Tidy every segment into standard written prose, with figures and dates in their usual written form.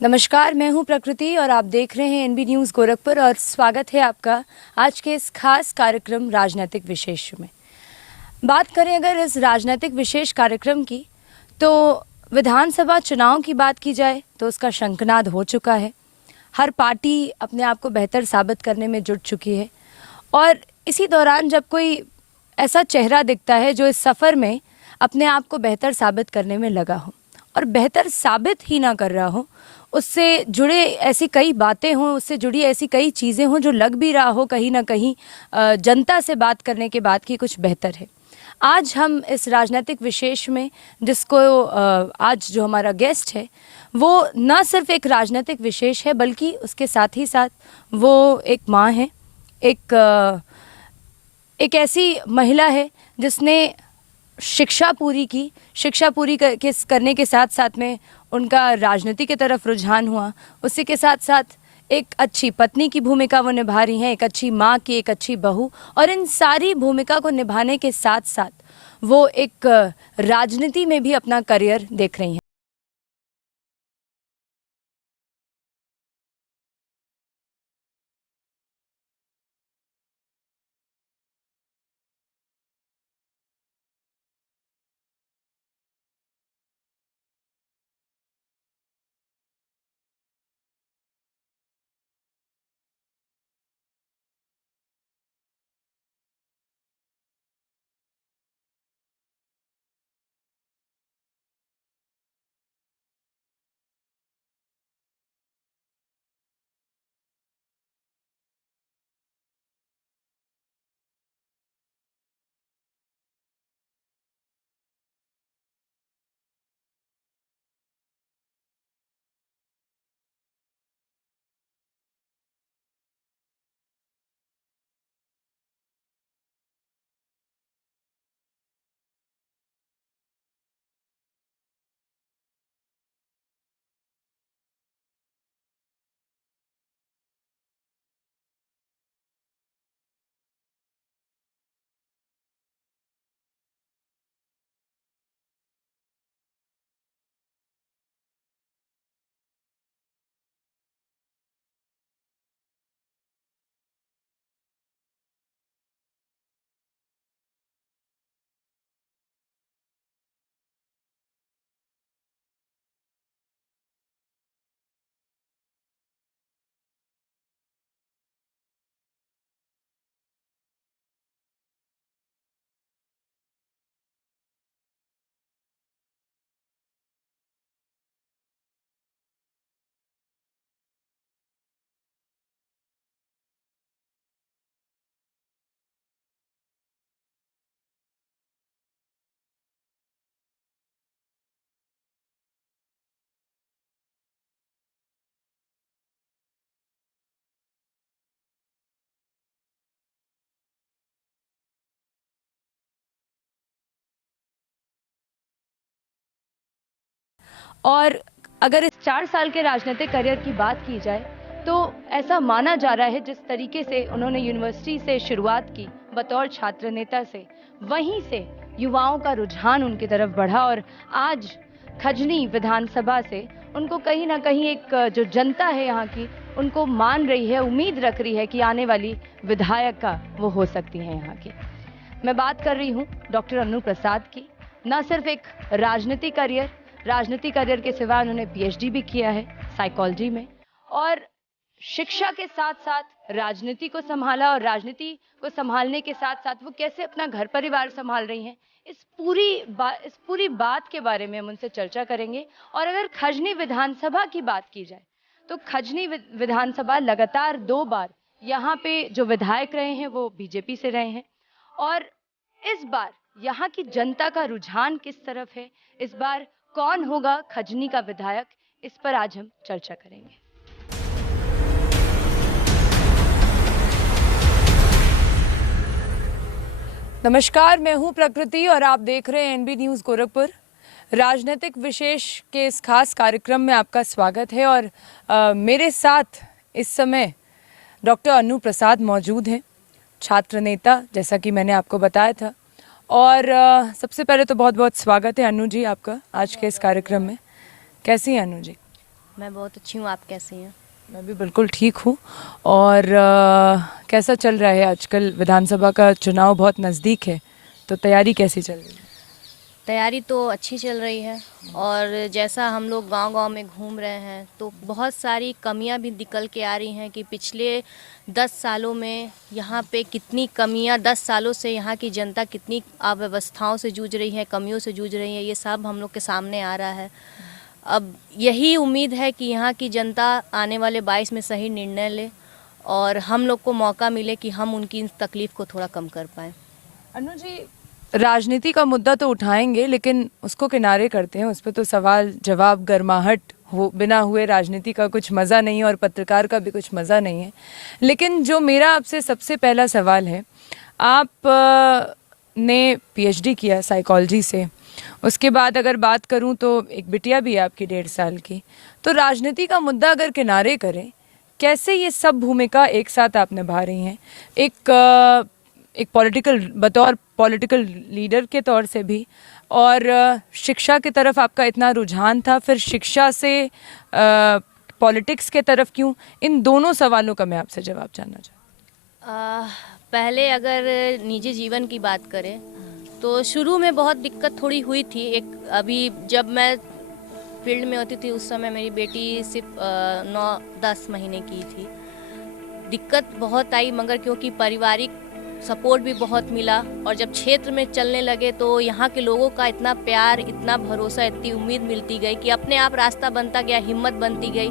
नमस्कार, मैं हूं प्रकृति और आप देख रहे हैं एनबी न्यूज़ गोरखपुर और स्वागत है आपका आज के इस खास कार्यक्रम राजनीतिक विशेष में। बात करें अगर इस राजनीतिक विशेष कार्यक्रम की, तो विधानसभा चुनाव की बात की जाए तो उसका शंखनाद हो चुका है। हर पार्टी अपने आप को बेहतर साबित करने में जुट चुकी है और इसी दौरान जब कोई ऐसा चेहरा दिखता है जो इस सफ़र में अपने आप को बेहतर साबित करने में लगा हो और बेहतर साबित ही ना कर रहा हो, उससे जुड़े ऐसी कई बातें हों, उससे जुड़ी ऐसी कई चीज़ें हों जो लग भी रहा हो कहीं ना कहीं जनता से बात करने के बाद की कुछ बेहतर है। आज हम इस राजनीतिक विशेष में जिसको आज जो हमारा गेस्ट है वो न सिर्फ एक राजनीतिक विशेष है बल्कि उसके साथ ही साथ वो एक माँ है, एक ऐसी महिला है जिसने शिक्षा पूरी की। शिक्षा पूरी करने के साथ साथ में उनका राजनीति की तरफ रुझान हुआ। उसी के साथ साथ एक अच्छी पत्नी की भूमिका वो निभा रही हैं, एक अच्छी माँ की, एक अच्छी बहू, और इन सारी भूमिका को निभाने के साथ साथ वो एक राजनीति में भी अपना करियर देख रही हैं। और अगर इस 4 साल के राजनीतिक करियर की बात की जाए तो ऐसा माना जा रहा है जिस तरीके से उन्होंने यूनिवर्सिटी से शुरुआत की बतौर छात्र नेता से, वहीं से युवाओं का रुझान उनकी तरफ बढ़ा और आज खजनी विधानसभा से उनको कहीं ना कहीं एक जो जनता है यहाँ की उनको मान रही है, उम्मीद रख रही है कि आने वाली विधायिका वो हो सकती हैं यहाँ की। मैं बात कर रही हूँ डॉक्टर अनु प्रसाद की। न सिर्फ एक राजनीति करियर के सिवा उन्होंने पीएचडी भी किया है साइकोलॉजी में, और शिक्षा के साथ साथ राजनीति को संभाला और राजनीति को संभालने के साथ साथ वो कैसे अपना घर परिवार संभाल रही हैं, इस पूरी बात के बारे में हम उनसे चर्चा करेंगे। और अगर खजनी विधानसभा की बात की जाए तो खजनी विधानसभा लगातार 2 बार यहाँ पे जो विधायक रहे हैं वो बीजेपी से रहे हैं, और इस बार यहाँ की जनता का रुझान किस तरफ है, इस बार कौन होगा खजनी का विधायक, इस पर आज हम चर्चा करेंगे। नमस्कार, मैं हूं प्रकृति और आप देख रहे हैं एनबी न्यूज़ गोरखपुर। राजनीतिक विशेष के इस खास कार्यक्रम में आपका स्वागत है और मेरे साथ इस समय डॉक्टर अनु प्रसाद मौजूद हैं, छात्र नेता, जैसा कि मैंने आपको बताया था। और सबसे पहले तो बहुत बहुत स्वागत है अनु जी आपका आज के इस कार्यक्रम में। कैसी हैं अनु जी? मैं बहुत अच्छी हूँ, आप कैसी हैं? मैं भी बिल्कुल ठीक हूँ। और कैसा चल रहा है आजकल? विधानसभा का चुनाव बहुत नज़दीक है, तो तैयारी कैसी चल रही है? तैयारी तो अच्छी चल रही है, और जैसा हम लोग गांव-गांव में घूम रहे हैं तो बहुत सारी कमियां भी निकल के आ रही हैं कि पिछले 10 सालों में यहाँ पे कितनी कमियां, 10 सालों से यहाँ की जनता कितनी अव्यवस्थाओं से जूझ रही है, कमियों से जूझ रही है, ये सब हम लोग के सामने आ रहा है। अब यही उम्मीद है कि यहाँ की जनता आने वाले 22 में सही निर्णय ले और हम लोग को मौका मिले कि हम उनकी इस तकलीफ़ को थोड़ा कम कर पाएँ। अनु जी, राजनीति का मुद्दा तो उठाएंगे लेकिन उसको किनारे करते हैं, उस पर तो सवाल जवाब गर्माहट हो बिना हुए राजनीति का कुछ मज़ा नहीं है और पत्रकार का भी कुछ मज़ा नहीं है। लेकिन जो मेरा आपसे सबसे पहला सवाल है, आप ने पीएचडी किया साइकोलॉजी से, उसके बाद अगर बात करूं तो एक बिटिया भी है आपकी 1.5 साल की, तो राजनीति का मुद्दा अगर किनारे करें, कैसे ये सब भूमिका एक साथ आप निभा रही हैं? एक बतौर पॉलिटिकल लीडर के तौर से भी, और शिक्षा की तरफ आपका इतना रुझान था, फिर शिक्षा से पॉलिटिक्स के तरफ क्यों? इन दोनों सवालों का मैं आपसे जवाब जानना चाहूँ। पहले अगर निजी जीवन की बात करें तो शुरू में बहुत दिक्कत थोड़ी हुई थी। अभी जब मैं फील्ड में होती थी उस समय मेरी बेटी सिर्फ 9-10 महीने की थी। दिक्कत बहुत आई, मगर क्योंकि पारिवारिक सपोर्ट भी बहुत मिला और जब क्षेत्र में चलने लगे तो यहाँ के लोगों का इतना प्यार, इतना भरोसा, इतनी उम्मीद मिलती गई कि अपने आप रास्ता बनता गया, हिम्मत बनती गई।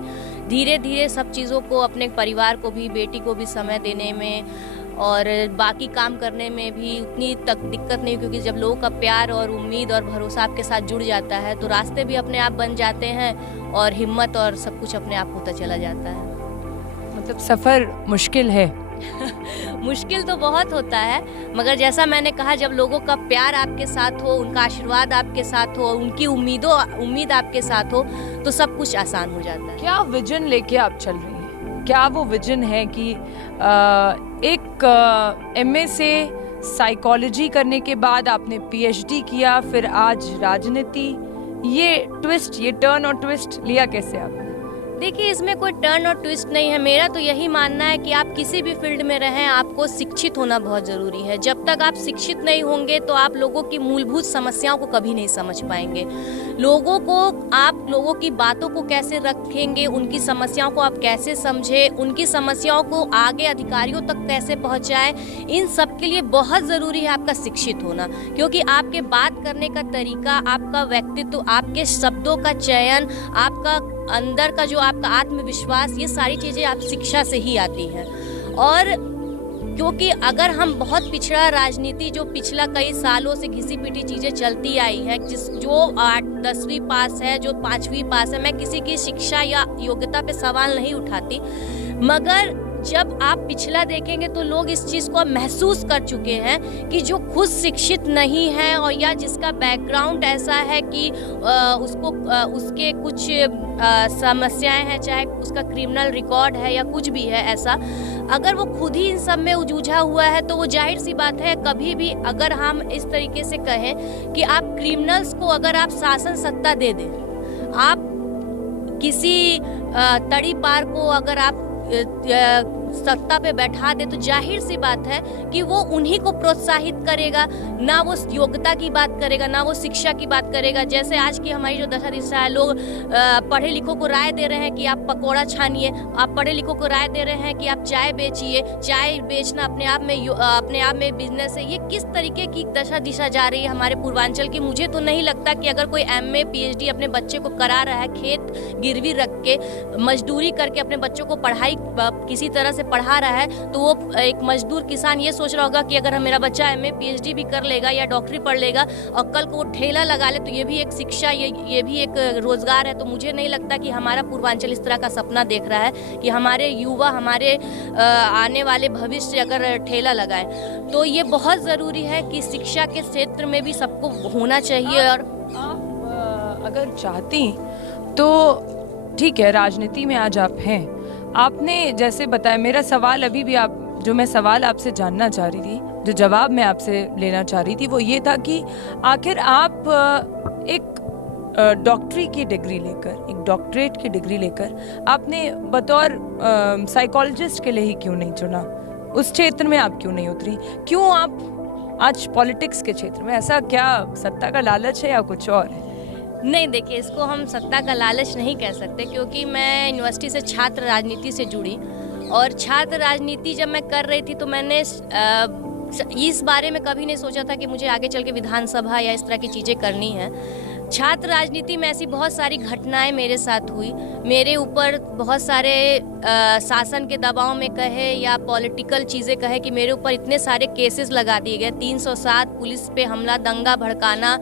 धीरे धीरे सब चीज़ों को, अपने परिवार को भी, बेटी को भी समय देने में और बाकी काम करने में भी उतनी तक दिक्कत नहीं, क्योंकि जब लोगों का प्यार और उम्मीद और भरोसा आपके साथ जुड़ जाता है तो रास्ते भी अपने आप बन जाते हैं और हिम्मत और सब कुछ अपने आप होता चला जाता है। मतलब सफ़र मुश्किल है? मुश्किल तो बहुत होता है, मगर जैसा मैंने कहा, जब लोगों का प्यार आपके साथ हो, उनका आशीर्वाद आपके साथ हो, उनकी उम्मीद आपके साथ हो, तो सब कुछ आसान हो जाता है। क्या विजन लेके आप चल रही हैं? क्या वो विजन है कि एक एमए से साइकोलॉजी करने के बाद आपने पीएचडी किया, फिर आज राजनीति, ये ट्विस्ट, ये टर्न और ट्विस्ट लिया कैसे आपने? देखिए, इसमें कोई टर्न और ट्विस्ट नहीं है। मेरा तो यही मानना है कि आप किसी भी फील्ड में रहें, आपको शिक्षित होना बहुत ज़रूरी है। जब तक आप शिक्षित नहीं होंगे तो आप लोगों की मूलभूत समस्याओं को कभी नहीं समझ पाएंगे। आप लोगों की बातों को कैसे रखेंगे, उनकी समस्याओं को आप कैसे समझें, उनकी समस्याओं को आगे अधिकारियों तक कैसे पहुँचाएं, इन सब के लिए बहुत ज़रूरी है आपका शिक्षित होना। क्योंकि आपके बात करने का तरीका, आपका व्यक्तित्व, आपके शब्दों का चयन, आपका अंदर का जो आपका आत्मविश्वास, ये सारी चीज़ें आप शिक्षा से ही आती हैं। और क्योंकि अगर हम बहुत पिछड़ा राजनीति, जो पिछला कई सालों से घिसी पिटी चीज़ें चलती आई हैं, जो 8-10वीं पास है, जो 5वीं पास है, मैं किसी की शिक्षा या योग्यता पे सवाल नहीं उठाती, मगर जब आप पिछला देखेंगे तो लोग इस चीज़ को महसूस कर चुके हैं कि जो खुद शिक्षित नहीं है और या जिसका बैकग्राउंड ऐसा है कि उसके कुछ समस्याएं हैं, चाहे उसका क्रिमिनल रिकॉर्ड है या कुछ भी है ऐसा, अगर वो खुद ही इन सब में उलझा हुआ है तो वो जाहिर सी बात है, कभी भी अगर हम इस तरीके से कहें कि आप क्रिमिनल्स को अगर आप शासन सत्ता दे दें, आप किसी तड़ी पार को अगर आप सत्ता पे बैठा दे, तो जाहिर सी बात है कि वो उन्हीं को प्रोत्साहित करेगा, ना वो योग्यता की बात करेगा, ना वो शिक्षा की बात करेगा। जैसे आज की हमारी जो दशा दिशा है, लोग पढ़े लिखों को राय दे रहे हैं कि आप पकौड़ा छानिए, आप पढ़े लिखों को राय दे रहे हैं कि आप चाय बेचिए। चाय बेचना अपने आप में बिजनेस है। ये किस तरीके की दशा दिशा जा रही है हमारे पूर्वांचल की? मुझे तो नहीं लगता कि अगर कोई एमए पीएचडी अपने बच्चे को करा रहा है, खेत गिरवी रख के मजदूरी करके अपने बच्चों को पढ़ाई किसी तरह से पढ़ा रहा है, तो वो एक मजदूर किसान ये सोच रहा होगा कि अगर मेरा बच्चा एमए पीएचडी भी कर लेगा या डॉक्टरी पढ़ लेगा और कल को वो ठेला लगा ले, तो ये भी एक शिक्षा, ये भी एक रोजगार है। तो मुझे नहीं लगता कि हमारा पूर्वांचल इस तरह का सपना देख रहा है कि हमारे युवा, हमारे आने वाले भविष्य अगर ठेला लगाए। तो ये बहुत ज़रूरी है कि शिक्षा के क्षेत्र में भी सबको होना चाहिए। और आप अगर चाहती तो ठीक है, राजनीति में आज आप हैं, आपने जैसे बताया, मेरा सवाल अभी भी जो मैं सवाल आपसे जानना चाह रही थी, जो जवाब मैं आपसे लेना चाह रही थी, वो ये था कि आखिर आप एक डॉक्टरी की डिग्री लेकर, एक डॉक्टरेट की डिग्री लेकर आपने बतौर साइकोलॉजिस्ट के लिए ही क्यों नहीं चुना? उस क्षेत्र में आप क्यों नहीं उतरी? क्यों आप आज पॉलिटिक्स के क्षेत्र में? ऐसा क्या सत्ता का लालच है या कुछ और है? नहीं, देखिए, इसको हम सत्ता का लालच नहीं कह सकते, क्योंकि मैं यूनिवर्सिटी से छात्र राजनीति से जुड़ी, और छात्र राजनीति जब मैं कर रही थी तो मैंने इस बारे में कभी नहीं सोचा था कि मुझे आगे चल के विधानसभा या इस तरह की चीज़ें करनी है। छात्र राजनीति में ऐसी बहुत सारी घटनाएं मेरे साथ हुई, मेरे ऊपर बहुत सारे शासन के दबाव में कहे या पॉलिटिकल चीज़ें कहे कि मेरे ऊपर इतने सारे केसेस लगा दिए गए, 307 पुलिस पे हमला, दंगा भड़काना,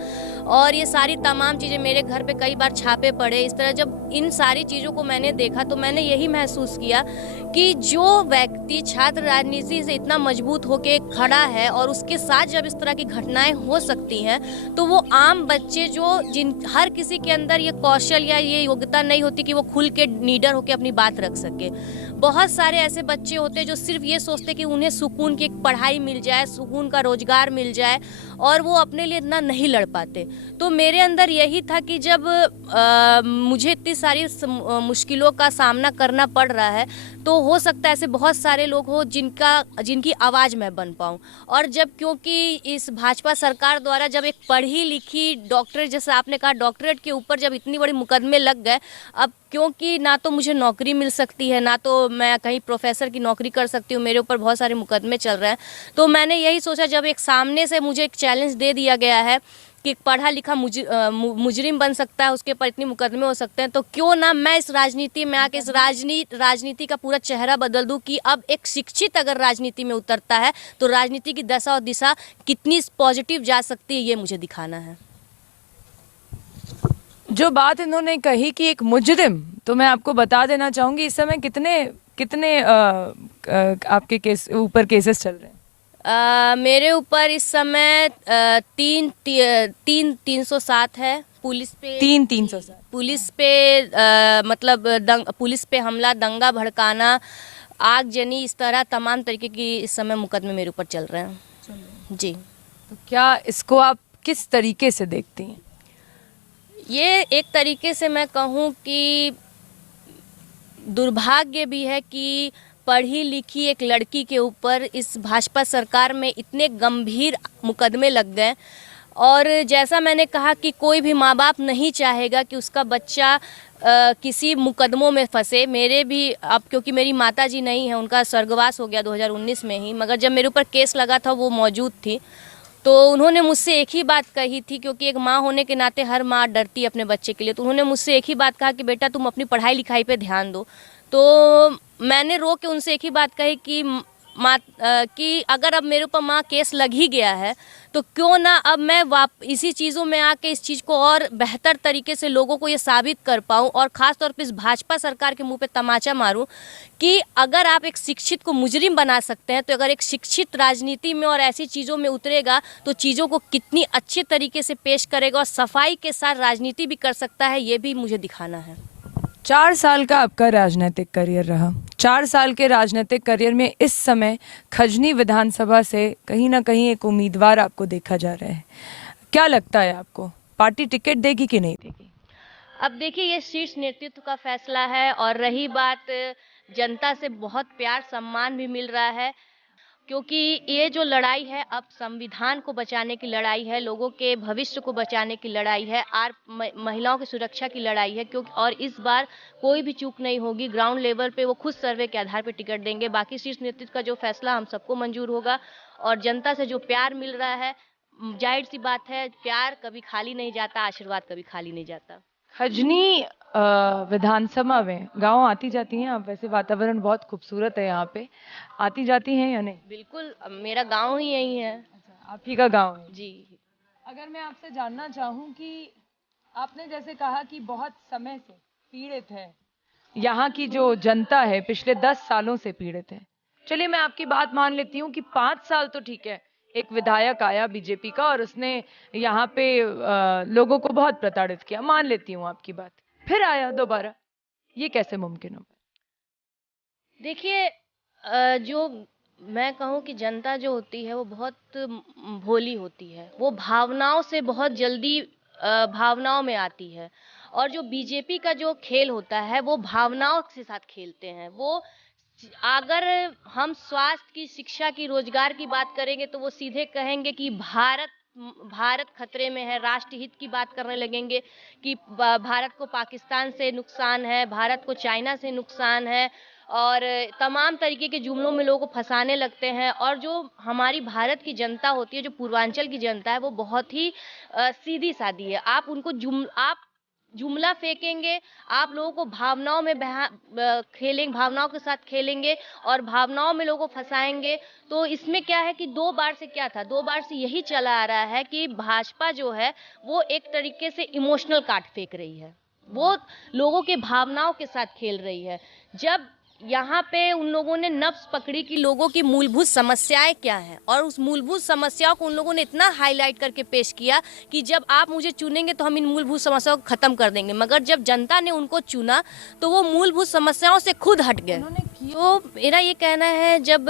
और ये सारी तमाम चीज़ें, मेरे घर पे कई बार छापे पड़े। इस तरह जब इन सारी चीज़ों को मैंने देखा तो मैंने यही महसूस किया कि जो व्यक्ति छात्र राजनीति से इतना मजबूत होके खड़ा है और उसके साथ जब इस तरह की घटनाएं हो सकती हैं, तो वो आम बच्चे जो हर किसी के अंदर ये कौशल या ये योग्यता नहीं होती कि वो खुल के नीडर होकर अपनी बात रख सके। बहुत सारे ऐसे बच्चे होते हैं जो सिर्फ ये सोचते कि उन्हें सुकून की एक पढ़ाई मिल जाए, सुकून का रोजगार मिल जाए, और वो अपने लिए इतना नहीं लड़ पाते। तो मेरे अंदर यही था कि जब मुझे इतनी सारी मुश्किलों का सामना करना पड़ रहा है, तो हो सकता है ऐसे बहुत सारे लोग हो जिनकी आवाज़ मैं बन पाऊँ। और जब क्योंकि इस भाजपा सरकार द्वारा जब एक पढ़ी लिखी डॉक्टरेट, जैसे आपने कहा, डॉक्टरेट के ऊपर जब इतनी बड़ी मुकदमे लग गए, अब क्योंकि ना तो मुझे नौकरी मिल सकती है, ना तो मैं कहीं प्रोफेसर की नौकरी कर सकती हूँ, मेरे ऊपर बहुत सारे मुकदमे चल रहे हैं, तो मैंने यही सोचा, जब एक सामने से मुझे एक चैलेंज दे दिया गया है कि पढ़ा लिखा मुजरिम बन सकता है, उसके ऊपर इतने मुकदमे हो सकते हैं, तो क्यों ना मैं इस राजनीति में आके इस राजनीति का पूरा चेहरा बदल दूं कि अब एक शिक्षित अगर राजनीति में उतरता है तो राजनीति की दशा और दिशा कितनी पॉजिटिव जा सकती है, ये मुझे दिखाना है। जो बात इन्होंने कही कि एक मुजरिम, तो मैं आपको बता देना चाहूंगी इस समय कितने आपके केस ऊपर केसेस चल रहे हैं? मेरे ऊपर इस समय 307 है। पुलिस पे 307 पुलिस पे मतलब पुलिस पे हमला, दंगा भड़काना, आगजनी, इस तरह तमाम तरीके की इस समय मुकदमे मेरे ऊपर चल रहे हैं। जी। तो क्या इसको आप किस तरीके से देखती हैं? ये एक तरीके से मैं कहूँ कि दुर्भाग्य भी है कि पढ़ी लिखी एक लड़की के ऊपर इस भाजपा सरकार में इतने गंभीर मुकदमे लग गए। और जैसा मैंने कहा कि कोई भी माँ बाप नहीं चाहेगा कि उसका बच्चा किसी मुकदमों में फंसे। मेरे भी, अब क्योंकि मेरी माता जी नहीं है, उनका स्वर्गवास हो गया 2019 में ही, मगर जब मेरे ऊपर केस लगा था वो मौजूद थी, तो उन्होंने मुझसे एक ही बात कही थी, क्योंकि एक माँ होने के नाते हर माँ डरती है अपने बच्चे के लिए, तो उन्होंने मुझसे एक ही बात कहा कि बेटा तुम अपनी पढ़ाई लिखाई पे ध्यान दो। तो मैंने रो के उनसे एक ही बात कही कि कि अगर अब मेरे ऊपर माँ केस लग ही गया है, तो क्यों ना अब मैं इसी चीज़ों में आके इस चीज़ को और बेहतर तरीके से लोगों को ये साबित कर पाऊँ, और ख़ास तौर पे इस भाजपा सरकार के मुंह पे तमाचा मारूं कि अगर आप एक शिक्षित को मुजरिम बना सकते हैं, तो अगर एक शिक्षित राजनीति में और ऐसी चीज़ों में उतरेगा तो चीज़ों को कितनी अच्छे तरीके से पेश करेगा और सफाई के साथ राजनीति भी कर सकता है, ये भी मुझे दिखाना है। 4 साल का आपका राजनीतिक करियर रहा। 4 साल के राजनीतिक करियर में इस समय खजनी विधानसभा से कहीं ना कहीं एक उम्मीदवार आपको देखा जा रहा है। क्या लगता है आपको, पार्टी टिकट देगी कि नहीं देगी? अब देखिए, ये शीर्ष नेतृत्व का फैसला है, और रही बात, जनता से बहुत प्यार सम्मान भी मिल रहा है, क्योंकि ये जो लड़ाई है अब संविधान को बचाने की लड़ाई है, लोगों के भविष्य को बचाने की लड़ाई है, महिलाओं की सुरक्षा की लड़ाई है, क्योंकि और इस बार कोई भी चूक नहीं होगी। ग्राउंड लेवल पे वो खुद सर्वे के आधार पर टिकट देंगे। बाकी शीर्ष नेतृत्व का जो फैसला हम सबको मंजूर होगा, और जनता से जो प्यार मिल रहा है, जाहिर सी बात है, प्यार कभी खाली नहीं जाता, आशीर्वाद कभी खाली नहीं जाता। खजनी विधानसभा में गांव आती जाती हैं आप? वैसे वातावरण बहुत खूबसूरत है यहाँ पे, आती जाती हैं या नहीं? बिल्कुल, मेरा गांव ही यही है। अच्छा, आप ही का गांव है? जी। अगर मैं आपसे जानना चाहूँ कि आपने जैसे कहा कि बहुत समय से पीड़ित है, यहाँ की जो जनता है पिछले 10 सालों से पीड़ित है। चलिए मैं आपकी बात मान लेती हूँ कि 5 साल तो ठीक है, एक विधायक आया बीजेपी का और उसने यहाँ पे लोगों को बहुत प्रताड़ित किया, मान लेती हूँ आपकी बात। फिर आया दोबारा, ये कैसे मुमकिन हो? देखिए, जो मैं कहूँ कि जनता जो होती है वो बहुत भोली होती है, वो भावनाओं से बहुत जल्दी भावनाओं में आती है। और जो बीजेपी का जो खेल होता है वो भावनाओं के साथ खेलते हैं। वो अगर हम स्वास्थ्य की, शिक्षा की, रोजगार की बात करेंगे तो वो सीधे कहेंगे कि भारत खतरे में है, राष्ट्रहित की बात करने लगेंगे कि भारत को पाकिस्तान से नुकसान है, भारत को चाइना से नुकसान है, और तमाम तरीके के जुमलों में लोगों को फंसाने लगते हैं। और जो हमारी भारत की जनता होती है, जो पूर्वांचल की जनता है, वो बहुत ही सीधी सादी है। आप उनको आप जुमला फेंकेंगे, आप लोगों को भावनाओं में खेलेंगे, भावनाओं के साथ खेलेंगे और भावनाओं में लोगों को फंसाएंगे। तो इसमें क्या है कि 2 बार से क्या था, 2 बार से यही चला आ रहा है कि भाजपा जो है वो एक तरीके से इमोशनल कार्ड फेंक रही है, वो लोगों के भावनाओं के साथ खेल रही है। जब यहाँ पे उन लोगों ने नब्ज पकड़ी कि लोगों की मूलभूत समस्याएं क्या हैं, और उस मूलभूत समस्याओं को उन लोगों ने इतना हाईलाइट करके पेश किया कि जब आप मुझे चुनेंगे तो हम इन मूलभूत समस्याओं को खत्म कर देंगे। मगर जब जनता ने उनको चुना तो वो मूलभूत समस्याओं से खुद हट गए। तो मेरा ये कहना है, जब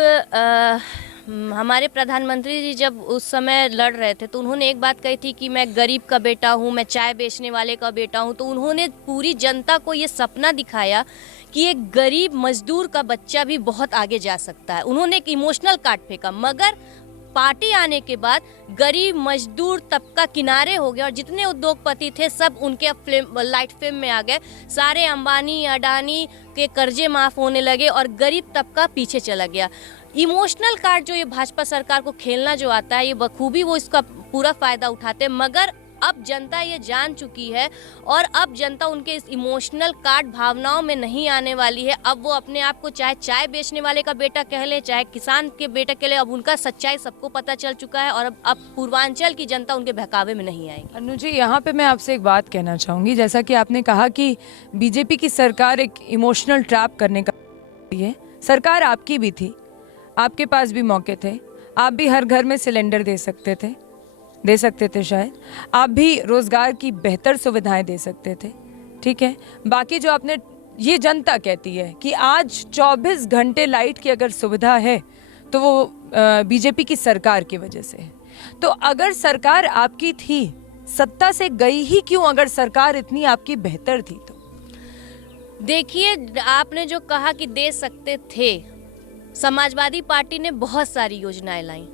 हमारे प्रधानमंत्री जी जब उस समय लड़ रहे थे तो उन्होंने एक बात कही थी कि मैं गरीब का बेटा हूँ, मैं चाय बेचने वाले का बेटा हूँ। तो उन्होंने पूरी जनता को ये सपना दिखाया कि एक गरीब मजदूर का बच्चा भी बहुत आगे जा सकता है। उन्होंने एक इमोशनल कार्ड फेंका, मगर पार्टी आने के बाद गरीब मजदूर तबका किनारे हो गया और जितने उद्योगपति थे सब उनके लाइट फेम में आ गए। सारे अंबानी अडानी के कर्जे माफ होने लगे और गरीब तबका पीछे चला गया। इमोशनल कार्ड जो ये भाजपा सरकार को खेलना जो आता है, ये बखूबी वो इसका पूरा फायदा उठाते हैं। मगर अब जनता ये जान चुकी है और अब जनता उनके इस इमोशनल कार्ड भावनाओं में नहीं आने वाली है। अब वो अपने आप को चाहे चाय बेचने वाले का बेटा कह ले, चाहे किसान के बेटा कह ले, अब उनका सच्चाई सबको पता चल चुका है और अब पूर्वांचल की जनता उनके बहकावे में नहीं आएगी। अनु जी, यहाँ पे मैं आपसे एक बात कहना चाहूँगी। जैसा कि आपने कहा कि बीजेपी की सरकार एक इमोशनल ट्रैप करने का है, सरकार आपकी भी थी, आपके पास भी मौके थे, आप भी हर घर में सिलेंडर दे सकते थे शायद, आप भी रोजगार की बेहतर सुविधाएं दे सकते थे, ठीक है। बाकी जो आपने, ये जनता कहती है कि आज 24 घंटे लाइट की अगर सुविधा है तो वो बीजेपी की सरकार की वजह से है। तो अगर सरकार आपकी थी, सत्ता से गई ही क्यों अगर सरकार इतनी आपकी बेहतर थी? तो देखिए, आपने जो कहा कि दे सकते थे, समाजवादी पार्टी ने बहुत सारी योजनाएं लाई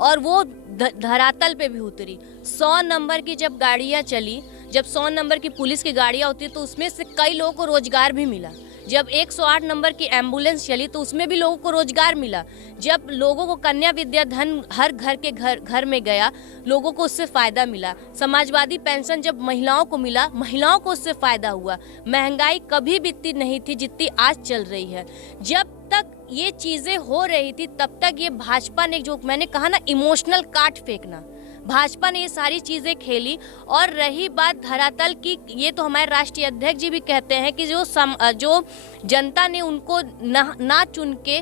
और वो धरातल पे भी उतरी। 100 नंबर की जब गाड़ियां चली, जब 100 नंबर की पुलिस की गाड़ियां होती तो उसमें से कई लोगों को रोजगार भी मिला। जब 108 नंबर की एम्बुलेंस चली तो उसमें भी लोगों को रोजगार मिला। जब लोगों को कन्या विद्या धन हर घर में गया, लोगों को उससे फायदा मिला। समाजवादी पेंशन जब महिलाओं को मिला, महिलाओं को उससे फायदा हुआ। महंगाई कभी भी इतनी नहीं थी जितनी आज चल रही है। जब तक ये चीजें हो रही थी तब तक ये भाजपा ने, जो मैंने कहा ना इमोशनल कार्ड फेंकना, भाजपा ने ये सारी चीजें खेली। और रही बात धरातल की, ये तो हमारे राष्ट्रीय अध्यक्ष जी भी कहते हैं कि जो जनता ने उनको ना चुन के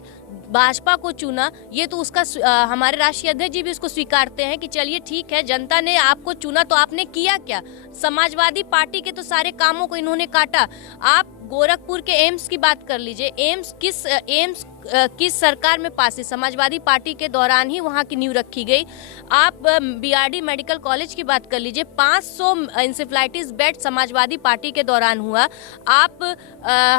भाजपा को चुना, ये तो उसका हमारे राष्ट्रीय अध्यक्ष जी भी उसको स्वीकारते हैं कि चलिए ठीक है, जनता ने आपको चुना तो आपने किया क्या? समाजवादी पार्टी के तो सारे कामों को इन्होंने काटा। आप गोरखपुर के एम्स की बात कर लीजिए, एम्स किस सरकार में पास है? समाजवादी पार्टी के दौरान ही वहाँ की नींव रखी गई। आप बीआरडी मेडिकल कॉलेज की बात कर लीजिए, 500 इंसेफ्लाइटिस बेड समाजवादी पार्टी के दौरान हुआ। आप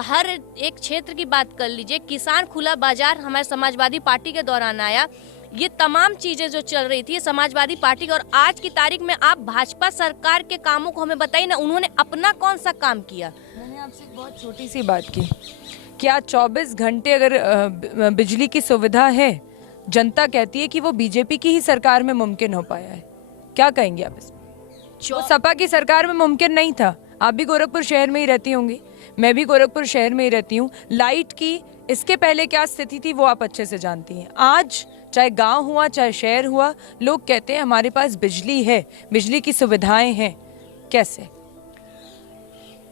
हर एक क्षेत्र की बात कर लीजिए, किसान खुला बाजार हमारे समाजवादी पार्टी के दौरान आया। ये तमाम चीजें जो चल रही थी समाजवादी पार्टी की। और आज की तारीख में आप भाजपा सरकार के कामों को हमें बताइए ना, उन्होंने अपना कौन सा काम किया? मैंने आपसे एक बहुत छोटी सी बात की, क्या 24 घंटे अगर बिजली की सुविधा है, जनता कहती है कि वो बीजेपी की ही सरकार में मुमकिन हो पाया है, क्या कहेंगे आप इसमें? वो सपा की सरकार में मुमकिन नहीं था। आप भी गोरखपुर शहर में ही रहती होंगी, मैं भी गोरखपुर शहर में ही रहती हूँ। लाइट की इसके पहले क्या स्थिति थी वो आप अच्छे से जानती हैं। आज चाहे गांव हुआ चाहे शहर हुआ, लोग कहते हैं हमारे पास बिजली है, बिजली की सुविधाएं हैं। कैसे?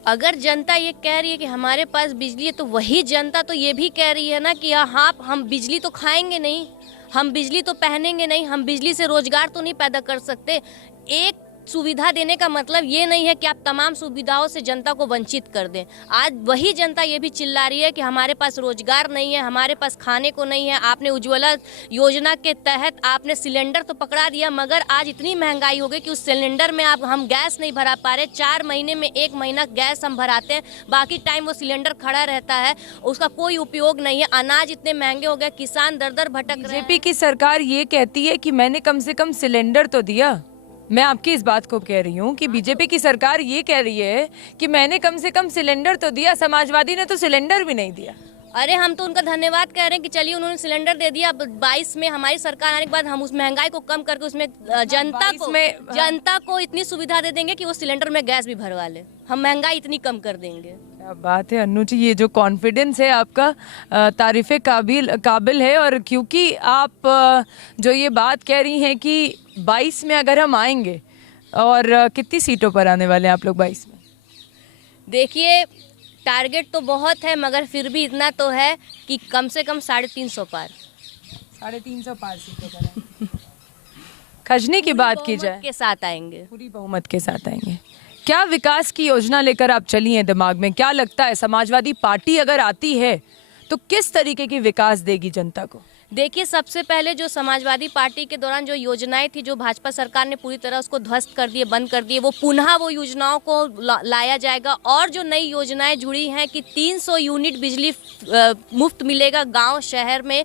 अगर जनता ये कह रही है कि हमारे पास बिजली है, तो वही जनता तो ये भी कह रही है ना कि हाँ, हम बिजली तो खाएंगे नहीं, हम बिजली तो पहनेंगे नहीं, हम बिजली से रोजगार तो नहीं पैदा कर सकते। एक सुविधा देने का मतलब ये नहीं है कि आप तमाम सुविधाओं से जनता को वंचित कर दें। आज वही जनता ये भी चिल्ला रही है कि हमारे पास रोजगार नहीं है, हमारे पास खाने को नहीं है। आपने उज्ज्वला योजना के तहत आपने सिलेंडर तो पकड़ा दिया, मगर आज इतनी महंगाई हो गई कि उस सिलेंडर में हम गैस नहीं भरा पा रहे। 4 महीने में 1 महीना गैस हम भराते हैं, बाकी टाइम वो सिलेंडर खड़ा रहता है, उसका कोई उपयोग नहीं है। अनाज इतने महंगे हो गए, किसान दर दर भटक रहे हैं। बीजेपी की सरकार ये कहती है कि मैंने कम से कम सिलेंडर तो दिया। मैं आपकी इस बात को कह रही हूँ कि बीजेपी की सरकार ये कह रही है कि मैंने कम से कम सिलेंडर तो दिया, समाजवादी ने तो सिलेंडर भी नहीं दिया। अरे हम तो उनका धन्यवाद कह रहे हैं कि चलिए उन्होंने सिलेंडर दे दिया। 22 में हमारी सरकार आने के बाद हम उस महंगाई को कम करके उसमें जनता को इतनी सुविधा दे देंगे कि वो सिलेंडर में गैस भी भरवा ले। हम महंगाई इतनी कम कर देंगे। क्या बात है अन्नू जी, ये जो कॉन्फिडेंस है आपका तारीफे काबिल है। और क्योंकि आप जो ये बात कह रही हैं कि 22 में अगर हम आएंगे, और कितनी सीटों पर आने वाले हैं आप लोग 22 में? देखिए, टारगेट तो बहुत है, मगर फिर भी इतना तो है कि कम से कम 350 पार। 350 पार सीटों पर खजने की बात की जाए के साथ आएंगे, पूरी बहुमत के साथ आएंगे। क्या विकास की योजना लेकर आप चली हैं दिमाग में? क्या लगता है समाजवादी पार्टी अगर आती है तो किस तरीके की विकास देगी जनता को? देखिए, सबसे पहले जो समाजवादी पार्टी के दौरान जो योजनाएं थी, जो भाजपा सरकार ने पूरी तरह उसको ध्वस्त कर दिए, बंद कर दिए, वो पुनः वो योजनाओं को लाया जाएगा। और जो नई योजनाएं जुड़ी हैं कि 300 यूनिट बिजली मुफ्त मिलेगा गांव शहर में।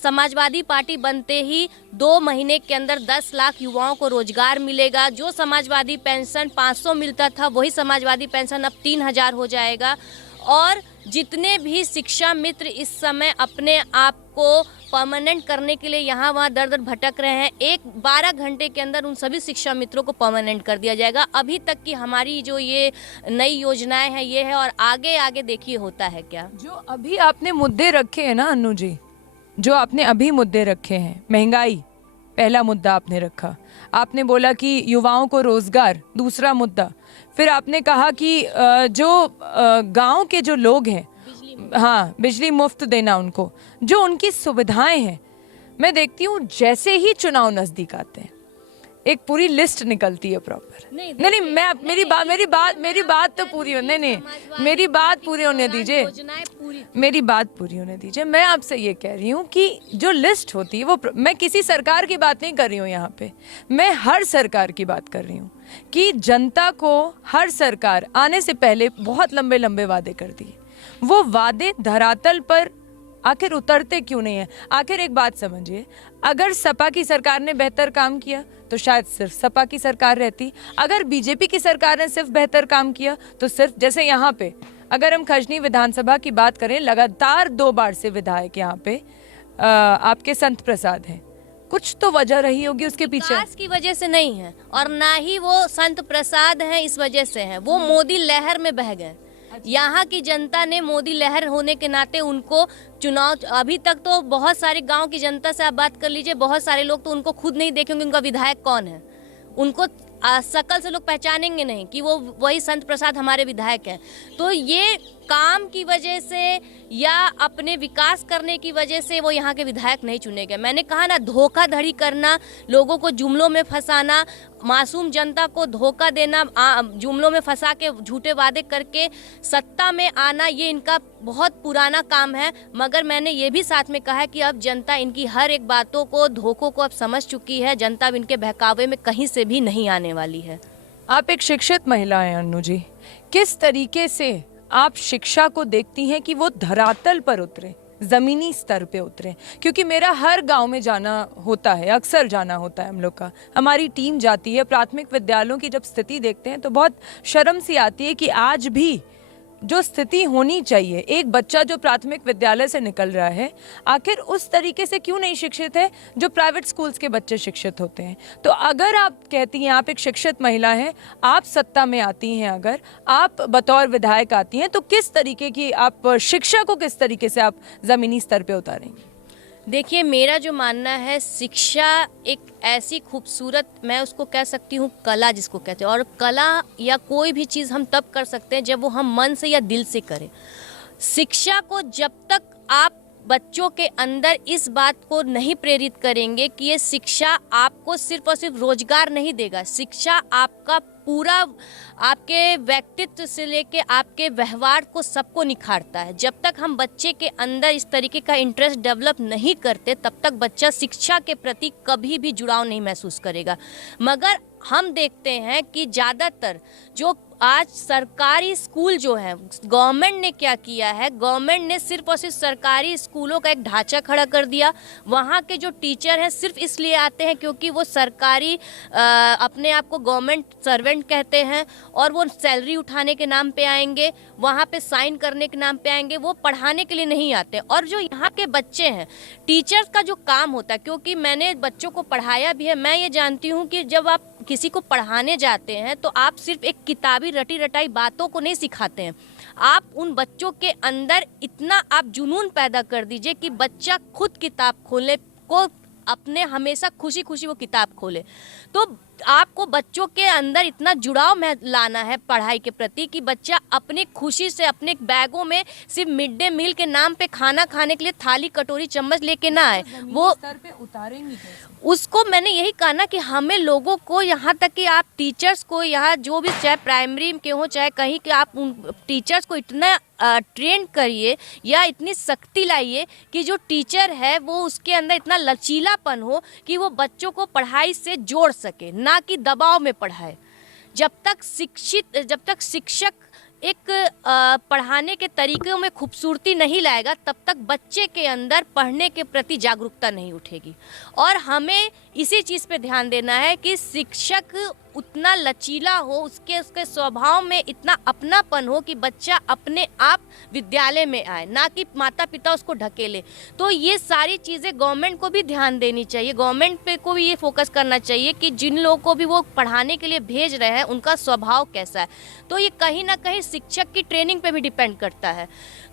समाजवादी पार्टी बनते ही 2 महीने के अंदर 10 लाख युवाओं को रोजगार मिलेगा। जो समाजवादी पेंशन 500 मिलता था, वही समाजवादी पेंशन अब 3000 हो जाएगा। और जितने भी शिक्षा मित्र इस समय अपने आप को परमानेंट करने के लिए यहाँ वहाँ दर दर भटक रहे हैं, 12 घंटे के अंदर उन सभी शिक्षा मित्रों को परमानेंट कर दिया जाएगा। अभी तक की हमारी जो ये नई योजनाएं हैं ये है, और आगे आगे देखिए होता है क्या। जो अभी आपने मुद्दे रखे हैं ना अन्नू जी, जो आपने अभी मुद्दे रखे हैं, महंगाई पहला मुद्दा आपने रखा, आपने बोला कि युवाओं को रोजगार दूसरा मुद्दा, फिर आपने कहा कि जो गांव के जो लोग हैं, हाँ, बिजली मुफ्त देना उनको, जो उनकी सुविधाएं हैं। मैं देखती हूँ जैसे ही चुनाव नजदीक आते हैं एक पूरी लिस्ट निकलती है प्रॉपर। नहीं, मैं मेरी बात तो पूरी होने नहीं, मेरी बात पूरी होने दीजिए, मेरी बात पूरी होने दीजिए। मैं आपसे ये कह रही हूँ कि जो लिस्ट होती है वो, मैं किसी सरकार की बात नहीं कर रही हूँ यहाँ पे, मैं हर सरकार की बात कर रही हूँ कि जनता को हर सरकार आने से पहले बहुत लंबे लंबे वादे करती है। वो वादे धरातल पर आखिर उतरते क्यों नहीं है? आखिर एक बात समझिए, अगर सपा की सरकार ने बेहतर काम किया तो शायद सिर्फ सपा की सरकार रहती। अगर बीजेपी की सरकार ने सिर्फ बेहतर काम किया तो सिर्फ, जैसे यहाँ पे अगर हम खजनी विधानसभा की बात करें, लगातार 2 बार से विधायक यहाँ पे आपके संत प्रसाद हैं। कुछ तो वजह रही होगी उसके पीछे। विकास की वजह से नहीं है, और ना ही वो संत प्रसाद हैं इस वजह से है, वो मोदी लहर में बह गए। यहाँ की जनता ने मोदी लहर होने के नाते उनको चुनाव, अभी तक तो बहुत सारे गांव की जनता से आप बात कर लीजिए, बहुत सारे लोग तो उनको खुद नहीं देखेंगे उनका विधायक कौन है। उनको शकल से लोग पहचानेंगे नहीं कि वो वही संत प्रसाद हमारे विधायक हैं। तो ये काम की वजह से या अपने विकास करने की वजह से वो यहाँ के विधायक नहीं चुने गए। मैंने कहा ना, धोखाधड़ी करना, लोगों को जुमलों में फंसाना, मासूम जनता को धोखा देना, जुमलों में फंसा के झूठे वादे करके सत्ता में आना, ये इनका बहुत पुराना काम है। मगर मैंने ये भी साथ में कहा है कि अब जनता इनकी हर एक बातों को, धोखों को अब समझ चुकी है। जनता अब इनके बहकावे में कहीं से भी नहीं आने वाली है। आप एक शिक्षित महिला हैं अन्नू जी, किस तरीके से आप शिक्षा को देखती हैं कि वो धरातल पर उतरे, जमीनी स्तर पे उतरे? क्योंकि मेरा हर गांव में जाना होता है, अक्सर जाना होता है हम लोग का, हमारी टीम जाती है। प्राथमिक विद्यालयों की जब स्थिति देखते हैं तो बहुत शर्म सी आती है कि आज भी जो स्थिति होनी चाहिए, एक बच्चा जो प्राथमिक विद्यालय से निकल रहा है आखिर उस तरीके से क्यों नहीं शिक्षित है जो प्राइवेट स्कूल्स के बच्चे शिक्षित होते हैं। तो अगर आप कहती हैं, आप एक शिक्षित महिला हैं, आप सत्ता में आती हैं, अगर आप बतौर विधायक आती हैं, तो किस तरीके की आप शिक्षा को किस तरीके से आप ज़मीनी स्तर पर उतारेंगी? देखिए, मेरा जो मानना है, शिक्षा एक ऐसी खूबसूरत, मैं उसको कह सकती हूँ कला जिसको कहते हैं, और कला या कोई भी चीज़ हम तब कर सकते हैं जब वो हम मन से या दिल से करें। शिक्षा को जब तक आप बच्चों के अंदर इस बात को नहीं प्रेरित करेंगे कि ये शिक्षा आपको सिर्फ और सिर्फ रोजगार नहीं देगा, शिक्षा आपका पूरा आपके व्यक्तित्व से लेके आपके व्यवहार को सबको निखारता है। जब तक हम बच्चे के अंदर इस तरीके का इंटरेस्ट डेवलप नहीं करते तब तक बच्चा शिक्षा के प्रति कभी भी जुड़ाव नहीं महसूस करेगा। मगर हम देखते हैं कि ज़्यादातर जो आज सरकारी स्कूल जो है, गवर्नमेंट ने क्या किया है, गवर्नमेंट ने सिर्फ और सिर्फ सरकारी स्कूलों का एक ढांचा खड़ा कर दिया। वहाँ के जो टीचर हैं सिर्फ इसलिए आते हैं क्योंकि वो सरकारी अपने आप को गवर्नमेंट सर्वेंट कहते हैं और वो सैलरी उठाने के नाम पे आएंगे, वहाँ पे साइन करने के नाम पे आएंगे, वो पढ़ाने के लिए नहीं आते। और जो यहाँ के बच्चे हैं, टीचर्स का जो काम होता है, क्योंकि मैंने बच्चों को पढ़ाया भी है, मैं ये जानती हूँ कि जब आप किसी को पढ़ाने जाते हैं तो आप सिर्फ एक किताबी रटी रटाई बातों को नहीं सिखाते हैं, आप उन बच्चों के अंदर इतना आप जुनून पैदा कर दीजिए कि बच्चा खुद किताब खोलने को अपने हमेशा खुशी खुशी वो किताब खोले। तो आपको बच्चों के अंदर इतना जुड़ाव में लाना है पढ़ाई के प्रति कि बच्चा अपनी खुशी से अपने बैगों में सिर्फ मिड डे मील के नाम पे खाना खाने के लिए थाली कटोरी चम्मच लेके ना आए। वो स्तर पे उतारेंगे उसको मैंने यही कहा ना कि हमें लोगों को, यहाँ तक कि आप टीचर्स को, यहाँ जो भी चाहे प्राइमरी के हो चाहे कहीं के, आप उन टीचर्स को इतना ट्रेन करिए या इतनी सख्ती लाइए कि जो टीचर है वो उसके अंदर इतना लचीलापन हो कि वो बच्चों को पढ़ाई से जोड़ सके, ना कि दबाव में पढ़ाए। जब तक शिक्षक एक पढ़ाने के तरीकों में खूबसूरती नहीं लाएगा तब तक बच्चे के अंदर पढ़ने के प्रति जागरूकता नहीं उठेगी। और हमें इसी चीज़ पे ध्यान देना है कि शिक्षक उतना लचीला हो, उसके स्वभाव में इतना अपनापन हो कि बच्चा अपने आप विद्यालय में आए, ना कि माता पिता उसको ढकेले। तो ये सारी चीज़ें गवर्नमेंट को भी ध्यान देनी चाहिए, गवर्नमेंट पे को भी ये फोकस करना चाहिए कि जिन लोगों को भी वो पढ़ाने के लिए भेज रहे हैं उनका स्वभाव कैसा है। तो ये कहीं ना कहीं शिक्षक की ट्रेनिंग पे भी डिपेंड करता है।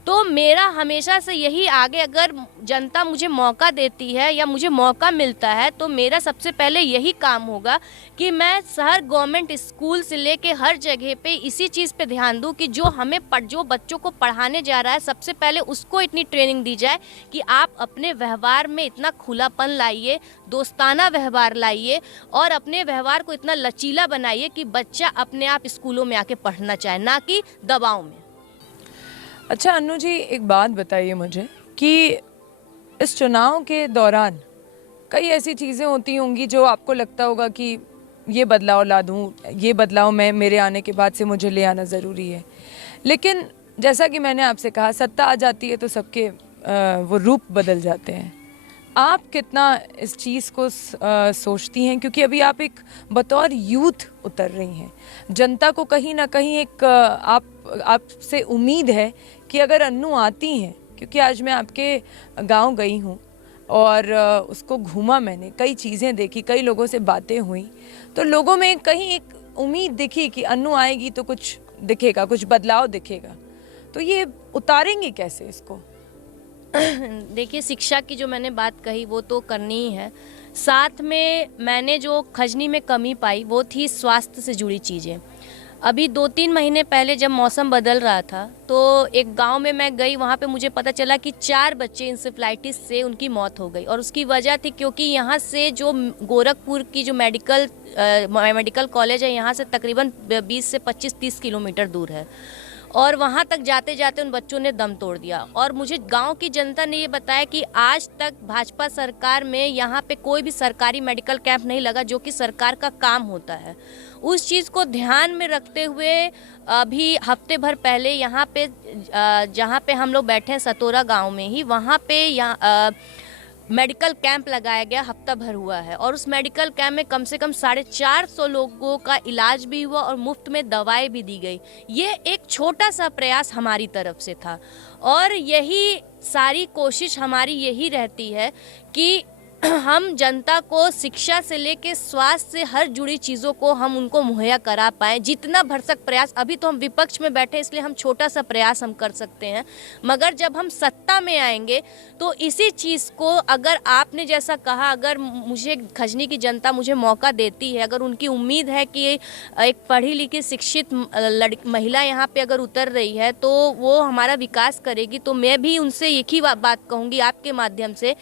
तो मेरा हमेशा से यही, आगे अगर जनता मुझे मौका देती है या मुझे मौका मिलता है तो मेरा सबसे पहले यही काम होगा कि मैं हर गवर्नमेंट स्कूल से लेके हर जगह पे इसी चीज़ पे ध्यान दूं कि जो बच्चों को पढ़ाने जा रहा है सबसे पहले उसको इतनी ट्रेनिंग दी जाए कि आप अपने व्यवहार में इतना खुलापन लाइए, दोस्ताना व्यवहार लाइए और अपने व्यवहार को इतना लचीला बनाइए कि बच्चा अपने आप स्कूलों में आके पढ़ना चाहे, ना कि दबाव में। अच्छा अन्नू जी, एक बात बताइए मुझे कि इस चुनाव के दौरान कई ऐसी चीज़ें होती होंगी जो आपको लगता होगा कि ये बदलाव ला दूँ, ये बदलाव मेरे आने के बाद से मुझे ले आना ज़रूरी है। लेकिन जैसा कि मैंने आपसे कहा, सत्ता आ जाती है तो सबके वो रूप बदल जाते हैं। आप कितना इस चीज़ को सोचती हैं, क्योंकि अभी आप एक बतौर यूथ उतर रही हैं, जनता को कहीं ना कहीं एक आपसे उम्मीद है कि अगर अन्नू आती हैं, क्योंकि आज मैं आपके गांव गई हूँ और उसको घूमा, मैंने कई चीज़ें देखी, कई लोगों से बातें हुई, तो लोगों में कहीं एक उम्मीद दिखी कि अन्नू आएगी तो कुछ दिखेगा, कुछ बदलाव दिखेगा। तो ये उतारेंगे कैसे इसको? देखिए, शिक्षा की जो मैंने बात कही वो तो करनी ही है, साथ में मैंने जो खजनी में कमी पाई वो थी स्वास्थ्य से जुड़ी चीज़ें। अभी 2-3 महीने पहले जब मौसम बदल रहा था तो एक गांव में मैं गई, वहाँ पे मुझे पता चला कि 4 बच्चे इंसेफ्लाइटिस से उनकी मौत हो गई। और उसकी वजह थी क्योंकि यहाँ से जो गोरखपुर की जो मेडिकल कॉलेज है, यहाँ से तकरीबन 20 से 25-30 किलोमीटर दूर है और वहाँ तक जाते जाते उन बच्चों ने दम तोड़ दिया। और मुझे गांव की जनता ने ये बताया कि आज तक भाजपा सरकार में यहाँ पे कोई भी सरकारी मेडिकल कैंप नहीं लगा, जो कि सरकार का काम होता है। उस चीज़ को ध्यान में रखते हुए अभी हफ्ते भर पहले यहाँ पे जहाँ पे हम लोग बैठे हैं सतोरा गांव में ही, वहाँ पे मेडिकल कैंप लगाया गया, हफ्ता भर हुआ है। और उस मेडिकल कैंप में कम से कम 450 लोगों का इलाज भी हुआ और मुफ्त में दवाएं भी दी गई। ये एक छोटा सा प्रयास हमारी तरफ से था और यही सारी कोशिश हमारी यही रहती है कि हम जनता को शिक्षा से लेके स्वास्थ्य से हर जुड़ी चीज़ों को हम उनको मुहैया करा पाएँ। जितना भरसक प्रयास, अभी तो हम विपक्ष में बैठे इसलिए हम छोटा सा प्रयास हम कर सकते हैं, मगर जब हम सत्ता में आएंगे तो इसी चीज़ को, अगर आपने जैसा कहा, अगर मुझे खजनी की जनता मुझे मौका देती है, अगर उनकी उम्मीद है कि एक पढ़ी लिखी शिक्षित महिला यहाँ पे अगर उतर रही है तो वो हमारा विकास करेगी, तो मैं भी उनसे एक ही बात कहूँगी आपके माध्यम से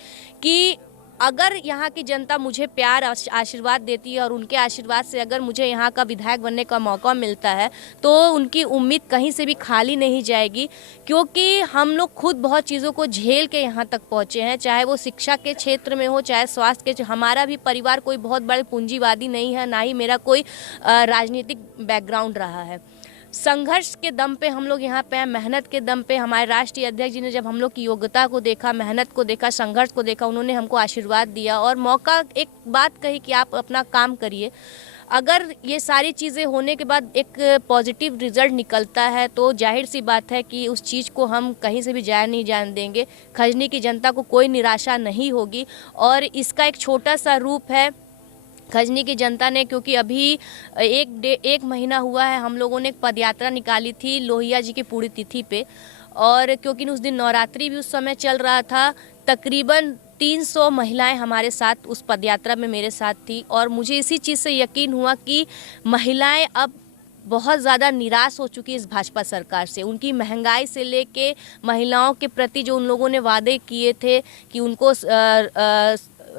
कि अगर यहाँ की जनता मुझे प्यार आशीर्वाद देती है और उनके आशीर्वाद से अगर मुझे यहाँ का विधायक बनने का मौका मिलता है तो उनकी उम्मीद कहीं से भी खाली नहीं जाएगी, क्योंकि हम लोग खुद बहुत चीज़ों को झेल के यहाँ तक पहुँचे हैं, चाहे वो शिक्षा के क्षेत्र में हो, चाहे स्वास्थ्य के। हमारा भी परिवार कोई बहुत बड़े पूंजीवादी नहीं है, ना ही मेरा कोई राजनीतिक बैकग्राउंड रहा है। संघर्ष के दम पे हम लोग यहाँ पे हैं, मेहनत के दम पे। हमारे राष्ट्रीय अध्यक्ष जी ने जब हम लोग की योग्यता को देखा, मेहनत को देखा, संघर्ष को देखा, उन्होंने हमको आशीर्वाद दिया और मौका, एक बात कही कि आप अपना काम करिए। अगर ये सारी चीज़ें होने के बाद एक पॉजिटिव रिजल्ट निकलता है तो जाहिर सी बात है कि उस चीज़ को हम कहीं से भी जाया नहीं जाने देंगे। खजनी की जनता को कोई निराशा नहीं होगी और इसका एक छोटा सा रूप है खजनी की जनता ने, क्योंकि अभी एक महीना हुआ है हम लोगों ने एक पदयात्रा निकाली थी लोहिया जी की पूरी तिथि पे, और क्योंकि उस दिन नवरात्रि भी उस समय चल रहा था, तकरीबन 300 महिलाएं हमारे साथ उस पदयात्रा में मेरे साथ थी और मुझे इसी चीज़ से यकीन हुआ कि महिलाएं अब बहुत ज़्यादा निराश हो चुकी है इस भाजपा सरकार से। उनकी महंगाई से लेके महिलाओं के प्रति जो उन लोगों ने वादे किए थे कि उनको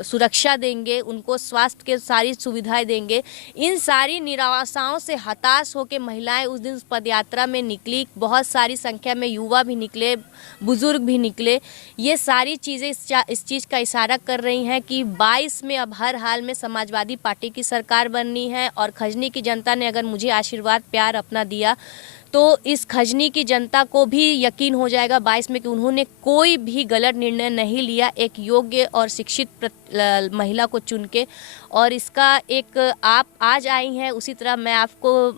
सुरक्षा देंगे, उनको स्वास्थ्य के सारी सुविधाएं देंगे, इन सारी निराशाओं से हताश होकर महिलाएं उस दिन पदयात्रा में निकली। बहुत सारी संख्या में युवा भी निकले, बुजुर्ग भी निकले। ये सारी चीज़ें इस चीज़ का इशारा कर रही हैं कि 22 में अब हर हाल में समाजवादी पार्टी की सरकार बननी है और खजनी की जनता ने अगर मुझे आशीर्वाद प्यार अपना दिया तो इस खजनी की जनता को भी यकीन हो जाएगा 22 में कि उन्होंने कोई भी गलत निर्णय नहीं लिया एक योग्य और शिक्षित महिला को चुन के। और इसका एक आप आज आई हैं, उसी तरह मैं आपको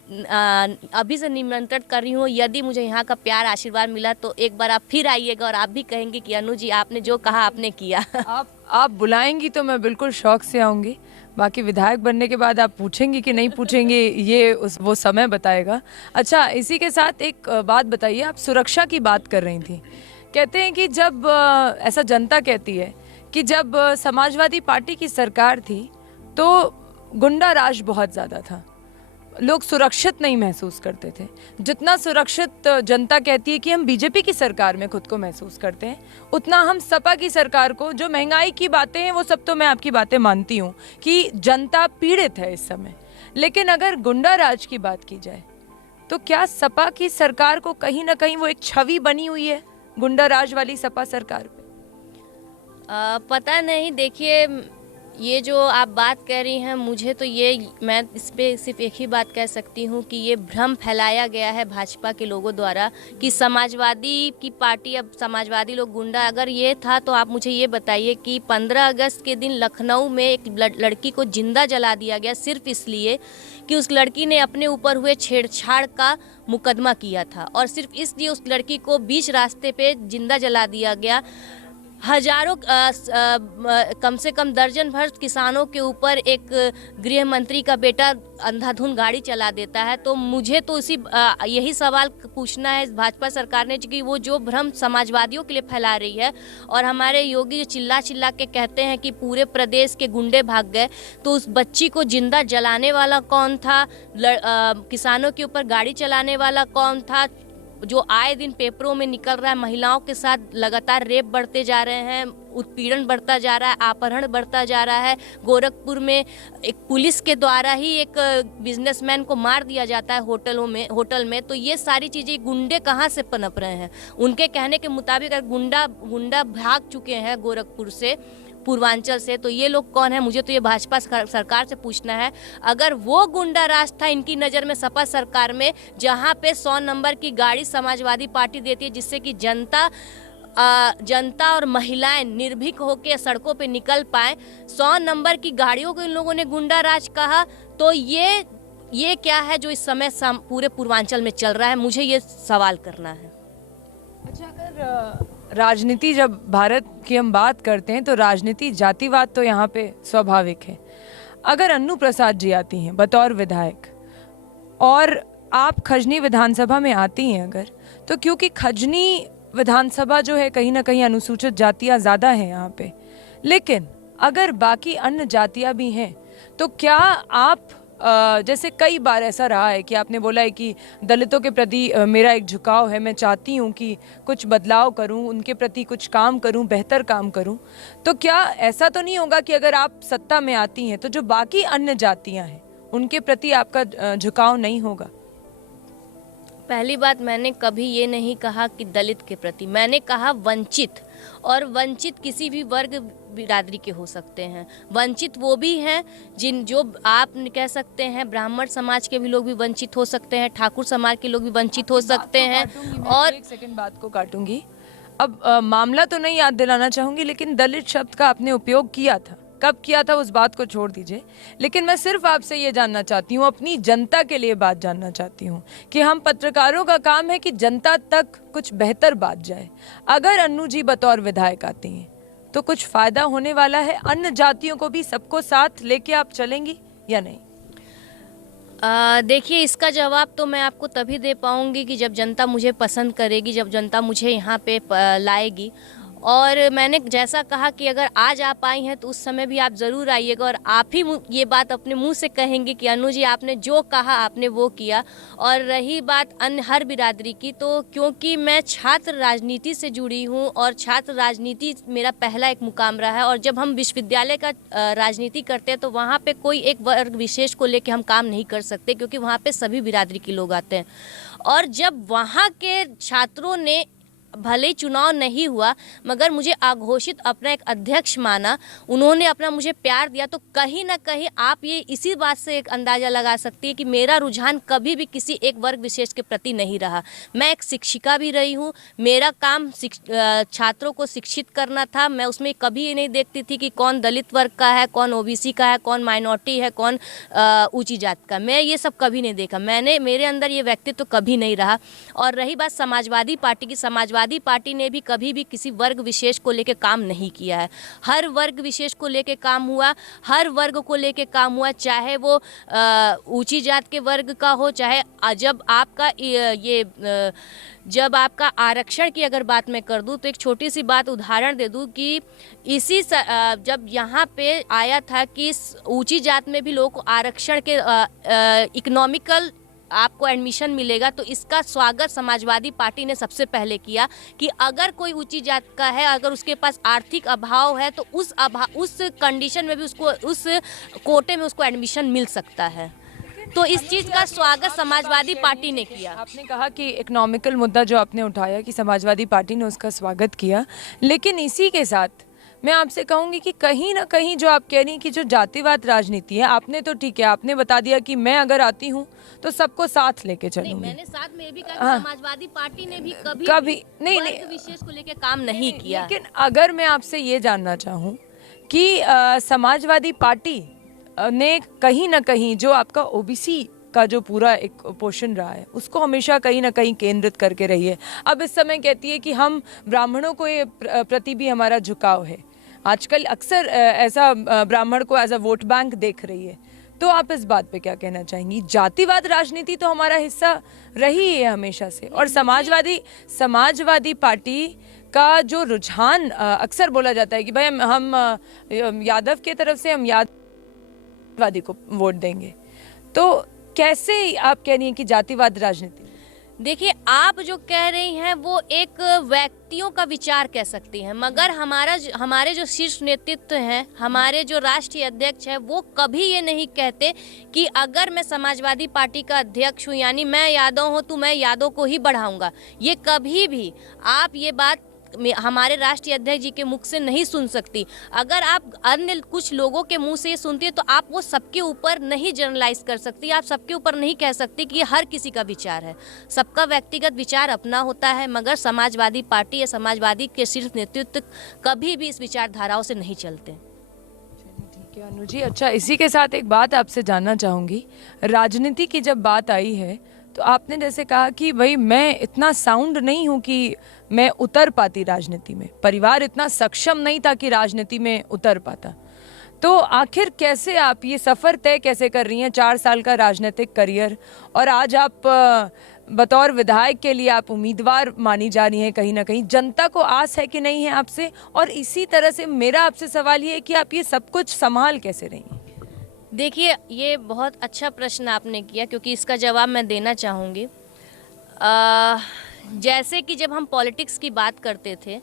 अभी से निमंत्रण कर रही हूँ। यदि मुझे यहाँ का प्यार आशीर्वाद मिला तो एक बार आप फिर आइएगा और आप भी कहेंगे कि अनु जी आपने जो कहा आपने किया। आप बुलाएंगी तो मैं बिल्कुल शौक से आऊँगी। बाकी विधायक बनने के बाद आप पूछेंगी कि नहीं पूछेंगे ये वो समय बताएगा। अच्छा, इसी के साथ एक बात बताइए, आप सुरक्षा की बात कर रही थी। कहते हैं कि जब ऐसा जनता कहती है कि जब समाजवादी पार्टी की सरकार थी तो गुंडा राज बहुत ज़्यादा था, लोग सुरक्षित नहीं महसूस करते थे जितना सुरक्षित जनता कहती है कि हम बीजेपी की सरकार में खुद को महसूस करते हैं, उतना हम सपा की सरकार को, जो महंगाई की बातें हैं वो सब तो मैं आपकी बातें मानती हूँ कि जनता पीड़ित है इस समय, लेकिन अगर गुंडा राज की बात की जाए तो क्या सपा की सरकार को कहीं ना कहीं वो एक छवि बनी हुई है गुंडा राज वाली सपा सरकार पे? पता नहीं। देखिए, ये जो आप बात कह रही हैं, मुझे तो मैं इस पर सिर्फ एक ही बात कह सकती हूँ कि ये भ्रम फैलाया गया है भाजपा के लोगों द्वारा कि समाजवादी की पार्टी, अब समाजवादी लोग गुंडा। अगर ये था तो आप मुझे ये बताइए कि 15 अगस्त के दिन लखनऊ में एक लड़की को जिंदा जला दिया गया सिर्फ इसलिए कि उस लड़की ने अपने ऊपर हुए छेड़छाड़ का मुकदमा किया था, और सिर्फ इसलिए उस लड़की को बीच रास्ते पे जिंदा जला दिया गया। हजारों कम से कम दर्जन भर किसानों के ऊपर एक गृह मंत्री का बेटा अंधाधुंध गाड़ी चला देता है। तो मुझे तो यही सवाल पूछना है इस भाजपा सरकार ने कि वो जो भ्रम समाजवादियों के लिए फैला रही है, और हमारे योगी जो चिल्ला चिल्ला के कहते हैं कि पूरे प्रदेश के गुंडे भाग गए, तो उस बच्ची को जिंदा जलाने वाला कौन था? किसानों के ऊपर गाड़ी चलाने वाला कौन था? जो आए दिन पेपरों में निकल रहा है, महिलाओं के साथ लगातार रेप बढ़ते जा रहे हैं, उत्पीड़न बढ़ता जा रहा है, अपहरण बढ़ता जा रहा है। गोरखपुर में एक पुलिस के द्वारा ही एक बिजनेसमैन को मार दिया जाता है होटल में। तो ये सारी चीज़ें, गुंडे कहाँ से पनप रहे हैं? उनके कहने के मुताबिक गुंडा भाग चुके हैं गोरखपुर से, पूर्वांचल से, तो ये लोग कौन है? मुझे तो ये भाजपा सरकार से पूछना है। अगर वो गुंडा राज था इनकी नज़र में सपा सरकार में, जहाँ पे 100 नंबर की गाड़ी समाजवादी पार्टी देती है जिससे कि जनता और महिलाएं निर्भीक होकर सड़कों पे निकल पाए, 100 नंबर की गाड़ियों को इन लोगों ने गुंडा राज कहा, तो ये क्या है जो इस समय पूरे पूर्वांचल में चल रहा है? मुझे ये सवाल करना है। अच्छा, अगर राजनीति, जब भारत की हम बात करते हैं तो राजनीति, जातिवाद तो यहाँ पे स्वाभाविक है। अगर अन्नू प्रसाद जी आती हैं बतौर विधायक और आप खजनी विधानसभा में आती हैं अगर, तो क्योंकि खजनी विधानसभा जो है कहीं ना कहीं अनुसूचित जातियाँ ज़्यादा हैं यहाँ पे, लेकिन अगर बाकी अन्य जातियाँ भी हैं तो क्या आप जैसे कई बार ऐसा रहा है कि आपने बोला है कि दलितों के प्रति मेरा एक झुकाव है, मैं चाहती हूँ कि कुछ बदलाव करूँ, उनके प्रति कुछ काम करूँ, बेहतर काम करूँ, तो क्या ऐसा तो नहीं होगा कि अगर आप सत्ता में आती हैं तो जो बाकी अन्य जातियाँ हैं उनके प्रति आपका झुकाव नहीं होगा? पहली बात, मैंने कभी ये नहीं कहा कि दलित के प्रति, मैंने कहा वंचित। और वंचित किसी भी वर्ग बिरादरी के हो सकते हैं। वंचित वो भी हैं जो आप कह सकते हैं ब्राह्मण समाज के भी लोग भी वंचित हो सकते हैं, ठाकुर समाज के लोग भी वंचित हो सकते हैं। और एक सेकंड बात को काटूंगी। अब मामला तो नहीं याद दिलाना चाहूंगी, लेकिन दलित शब्द का आपने उपयोग किया था, कब किया था उस बात को छोड़ दीजिए, लेकिन मैं सिर्फ आपसे ये जानना चाहती हूँ, अपनी जनता के लिए बात जानना चाहती हूँ कि हम पत्रकारों का काम है कि जनता तक कुछ बेहतर बात जाए। अगर अन्नू जी बतौर विधायक आती हैं तो कुछ फायदा होने वाला है? अन्य जातियों को भी सबको साथ लेके आप चलेंगी या नहीं? देखिए, इसका जवाब तो मैं आपको तभी दे पाऊंगी कि जब जनता मुझे पसंद करेगी, जब जनता मुझे यहाँ पे लाएगी। और मैंने जैसा कहा कि अगर आज आप आई हैं तो उस समय भी आप ज़रूर आइएगा और आप ही ये बात अपने मुंह से कहेंगे कि अनु जी आपने जो कहा आपने वो किया। और रही बात अन्य हर बिरादरी की, तो क्योंकि मैं छात्र राजनीति से जुड़ी हूँ और छात्र राजनीति मेरा पहला एक मुकाम रहा है, और जब हम विश्वविद्यालय का राजनीति करते हैं तो वहाँ पर कोई एक वर्ग विशेष को लेकर हम काम नहीं कर सकते, क्योंकि वहाँ पर सभी बिरादरी के लोग आते हैं। और जब वहाँ के छात्रों ने भले ही चुनाव नहीं हुआ मगर मुझे अघोषित अपना एक अध्यक्ष माना, उन्होंने अपना मुझे प्यार दिया, तो कहीं ना कहीं आप ये इसी बात से एक अंदाज़ा लगा सकती है कि मेरा रुझान कभी भी किसी एक वर्ग विशेष के प्रति नहीं रहा। मैं एक शिक्षिका भी रही हूँ, मेरा काम छात्रों को शिक्षित करना था। मैं उसमें कभी ये नहीं देखती थी कि कौन दलित वर्ग का है, कौन ओबीसी का है, कौन माइनॉरिटी है, कौन ऊंची जात का। मैं ये सब कभी नहीं देखा, मेरे अंदर ये व्यक्तित्व कभी नहीं रहा। और रही बात समाजवादी पार्टी की, समाजवादी पार्टी ने भी कभी भी किसी वर्ग विशेष को लेकर काम नहीं किया है। हर वर्ग विशेष को लेकर काम हुआ, हर वर्ग को लेकर काम हुआ, चाहे वो ऊंची जात के वर्ग का हो, चाहे जब आपका आरक्षण की अगर बात मैं कर दूं तो एक छोटी सी बात उदाहरण दे दूं कि जब यहाँ पे आया था कि ऊंची जात में भी लोगों को आरक्षण के इकोनॉमिकल आपको एडमिशन मिलेगा, तो इसका स्वागत समाजवादी पार्टी ने सबसे पहले किया कि अगर कोई ऊंची जात का है, अगर उसके पास आर्थिक अभाव है तो उस कंडीशन में भी उसको उस कोटे में उसको एडमिशन मिल सकता है। तो इस चीज़ का स्वागत समाजवादी पार्टी ने किया। आपने कहा कि इकोनॉमिकल मुद्दा जो आपने उठाया कि समाजवादी पार्टी ने उसका स्वागत किया, लेकिन इसी के साथ मैं आपसे कहूंगी कि कहीं ना कहीं जो आप कह रही कि जो जातिवाद राजनीति है, आपने तो ठीक है, आपने बता दिया कि मैं अगर आती हूँ तो सबको साथ लेके चलूंगी। मैंने साथ में भी कहा समाजवादी पार्टी ने भी कभी नहीं विशेष को लेके काम नहीं किया। लेकिन अगर मैं आपसे ये जानना चाहूँ कि समाजवादी पार्टी ने कहीं ना कहीं जो आपका ओबीसी का जो पूरा एक पोषण रहा है उसको हमेशा कहीं ना कहीं केंद्रित करके रही है। अब इस समय कहती है कि हम ब्राह्मणों को ये प्रति भी हमारा झुकाव है। आजकल अक्सर ऐसा ब्राह्मण को एज अ वोट बैंक देख रही है, तो आप इस बात पे क्या कहना चाहेंगी? जातिवाद राजनीति तो हमारा हिस्सा रही है हमेशा से, और समाजवादी पार्टी का जो रुझान अक्सर बोला जाता है कि भाई हम यादव के तरफ से हम यादववादी को वोट देंगे, तो कैसे आप कह रही हैं कि जातिवाद राजनीति? देखिए, आप जो कह रही हैं वो एक व्यक्तियों का विचार कह सकती हैं, मगर हमारे जो शीर्ष नेतृत्व हैं, हमारे जो राष्ट्रीय अध्यक्ष हैं, वो कभी ये नहीं कहते कि अगर मैं समाजवादी पार्टी का अध्यक्ष हूँ यानी मैं यादव हूँ तो मैं यादव को ही बढ़ाऊंगा। ये कभी भी आप ये बात हमारे राष्ट्रीय अध्यक्ष जी के मुख से नहीं सुन सकती। अगर आप अन्य कुछ लोगों के मुंह से ये सुनती है तो आप वो सबके ऊपर नहीं जनरलाइज कर सकती, आप सबके ऊपर नहीं कह सकती कि ये हर किसी का विचार है। सबका व्यक्तिगत विचार अपना होता है, मगर समाजवादी पार्टी या समाजवादी के शीर्ष नेतृत्व कभी भी इस विचारधाराओं से नहीं चलते। ठीक है अनु जी। अच्छा, इसी के साथ एक बात आपसे जानना चाहूँगी, राजनीति की जब बात आई है तो आपने जैसे कहा कि भाई मैं इतना साउंड नहीं हूं कि मैं उतर पाती राजनीति में, परिवार इतना सक्षम नहीं था कि राजनीति में उतर पाता, तो आखिर कैसे आप ये सफ़र तय कैसे कर रही हैं? 4 साल का राजनीतिक करियर, और आज आप बतौर विधायक के लिए आप उम्मीदवार मानी जा रही हैं। कहीं ना कहीं जनता को आस है कि नहीं है आपसे? और इसी तरह से मेरा आपसे सवाल ये है कि आप ये सब कुछ संभाल कैसे रही हैं? देखिए, ये बहुत अच्छा प्रश्न आपने किया, क्योंकि इसका जवाब मैं देना चाहूँगी। जैसे कि जब हम पॉलिटिक्स की बात करते थे,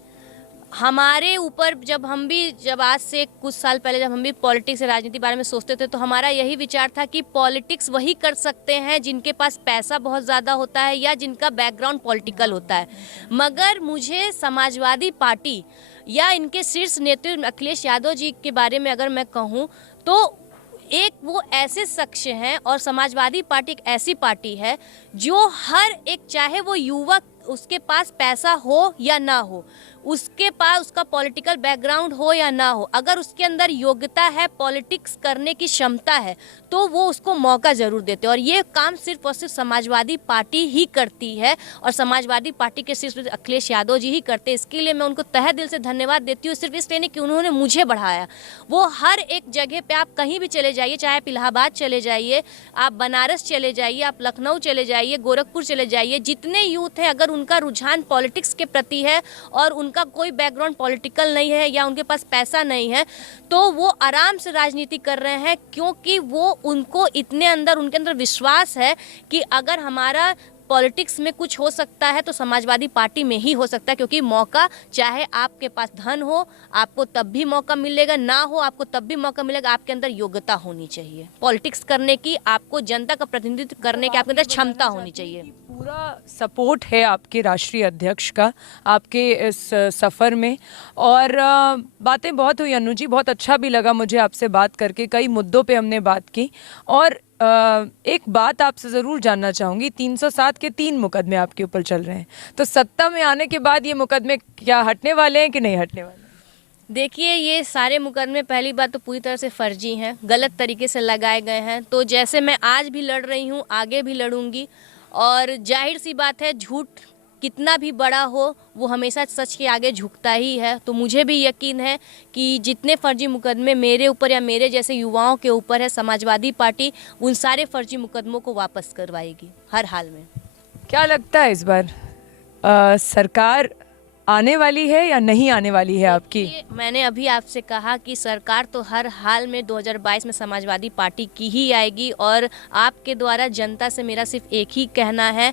हमारे ऊपर जब आज से कुछ साल पहले जब हम भी पॉलिटिक्स राजनीति बारे में सोचते थे, तो हमारा यही विचार था कि पॉलिटिक्स वही कर सकते हैं जिनके पास पैसा बहुत ज़्यादा होता है या जिनका बैकग्राउंड पॉलिटिकल होता है। मगर मुझे समाजवादी पार्टी या इनके शीर्ष नेतृत्व अखिलेश यादव जी के बारे में अगर मैं कहूँ, तो एक वो ऐसे शख्स हैं और समाजवादी पार्टी एक ऐसी पार्टी है जो हर एक, चाहे वो युवक, उसके पास पैसा हो या ना हो, उसके पास उसका पॉलिटिकल बैकग्राउंड हो या ना हो, अगर उसके अंदर योग्यता है, पॉलिटिक्स करने की क्षमता है, तो वो उसको मौका ज़रूर देते हैं। और ये काम सिर्फ और सिर्फ समाजवादी पार्टी ही करती है, और समाजवादी पार्टी के सिर्फ अखिलेश यादव जी ही करते हैं। इसके लिए मैं उनको तहे दिल से धन्यवाद देती हूँ, सिर्फ इसलिए नहीं कि उन्होंने मुझे बढ़ाया। वो हर एक जगह पर, आप कहीं भी चले जाइए, चाहे आप इलाहाबाद चले जाइए, आप बनारस चले जाइए, आप लखनऊ चले जाइए, गोरखपुर चले जाइए, जितने यूथ हैं, अगर उनका रुझान पॉलिटिक्स के प्रति है और उनका कोई बैकग्राउंड पॉलिटिकल नहीं है या उनके पास पैसा नहीं है, तो वो आराम से राजनीति कर रहे हैं, क्योंकि वो उनको उनके अंदर विश्वास है कि अगर हमारा पॉलिटिक्स में कुछ हो सकता है तो समाजवादी पार्टी में ही हो सकता है। क्योंकि मौका, चाहे आपके पास धन हो, आपको तब भी मौका मिलेगा, ना हो आपको तब भी मौका मिलेगा। आपके अंदर योग्यता होनी चाहिए पॉलिटिक्स करने की, आपको जनता का प्रतिनिधित्व करने की आपके अंदर क्षमता होनी चाहिए। पूरा सपोर्ट है आपके राष्ट्रीय अध्यक्ष का आपके इस सफ़र में। और बातें बहुत हुई अनु जी, बहुत अच्छा भी लगा मुझे आपसे बात करके, कई मुद्दों पे हमने बात की। और एक बात आपसे ज़रूर जानना चाहूँगी, 307 के 3 मुकदमे आपके ऊपर चल रहे हैं, तो सत्ता में आने के बाद ये मुकदमे क्या हटने वाले हैं कि नहीं हटने वाले? देखिए, ये सारे मुकदमे पहली बात तो पूरी तरह से फर्जी हैं, गलत तरीके से लगाए गए हैं। तो जैसे मैं आज भी लड़ रही हूँ, आगे भी लड़ूंगी। और जाहिर सी बात है, झूठ कितना भी बड़ा हो, वो हमेशा सच के आगे झुकता ही है। तो मुझे भी यकीन है कि जितने फर्जी मुकदमे मेरे ऊपर या मेरे जैसे युवाओं के ऊपर है, समाजवादी पार्टी उन सारे फर्जी मुकदमों को वापस करवाएगी हर हाल में। क्या लगता है इस बार सरकार आने वाली है या नहीं आने वाली है आपकी? मैंने अभी आपसे कहा कि सरकार तो हर हाल में 2022 में समाजवादी पार्टी की ही आएगी। और आपके द्वारा जनता से मेरा सिर्फ एक ही कहना है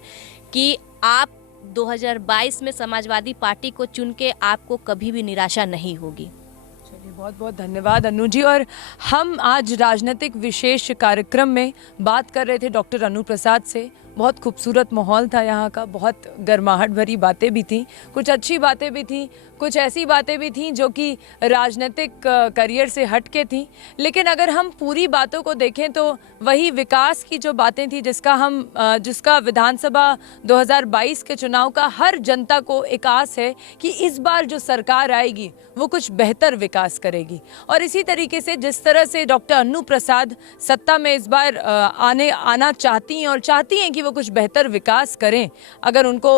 कि आप 2022 में समाजवादी पार्टी को चुन के आपको कभी भी निराशा नहीं होगी। चलिए, बहुत बहुत धन्यवाद अनु जी। और हम आज राजनीतिक विशेष कार्यक्रम में बात कर रहे थे डॉक्टर अनु प्रसाद से। बहुत खूबसूरत माहौल था यहाँ का, बहुत गर्माहट भरी बातें भी थी, कुछ अच्छी बातें भी थी, कुछ ऐसी बातें भी थीं जो कि राजनीतिक करियर से हट के थी। लेकिन अगर हम पूरी बातों को देखें तो वही विकास की जो बातें थी, जिसका विधानसभा 2022 के चुनाव का हर जनता को एक आस है कि इस बार जो सरकार आएगी वो कुछ बेहतर विकास करेगी। और इसी तरीके से जिस तरह से डॉक्टर अनु प्रसाद सत्ता में इस बार आना चाहती हैं और चाहती हैं कि वो कुछ बेहतर विकास करें, अगर उनको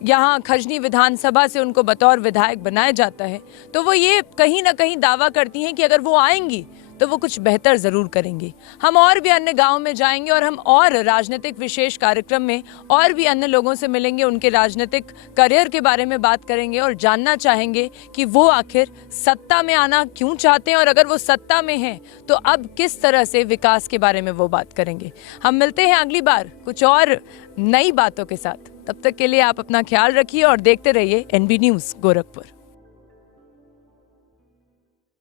यहाँ खजनी विधानसभा से उनको बतौर विधायक बनाया जाता है, तो वो ये कहीं ना कहीं दावा करती हैं कि अगर वो आएंगी तो वो कुछ बेहतर ज़रूर करेंगी। हम और भी अन्य गाँव में जाएंगे और हम और राजनीतिक विशेष कार्यक्रम में और भी अन्य लोगों से मिलेंगे, उनके राजनीतिक करियर के बारे में बात करेंगे और जानना चाहेंगे कि वो आखिर सत्ता में आना क्यों चाहते हैं, और अगर वो सत्ता में हैं तो अब किस तरह से विकास के बारे में वो बात करेंगे। हम मिलते हैं अगली बार कुछ और नई बातों के साथ। तब तक के लिए आप अपना ख्याल रखिए और देखते रहिए NB न्यूज़ गोरखपुर।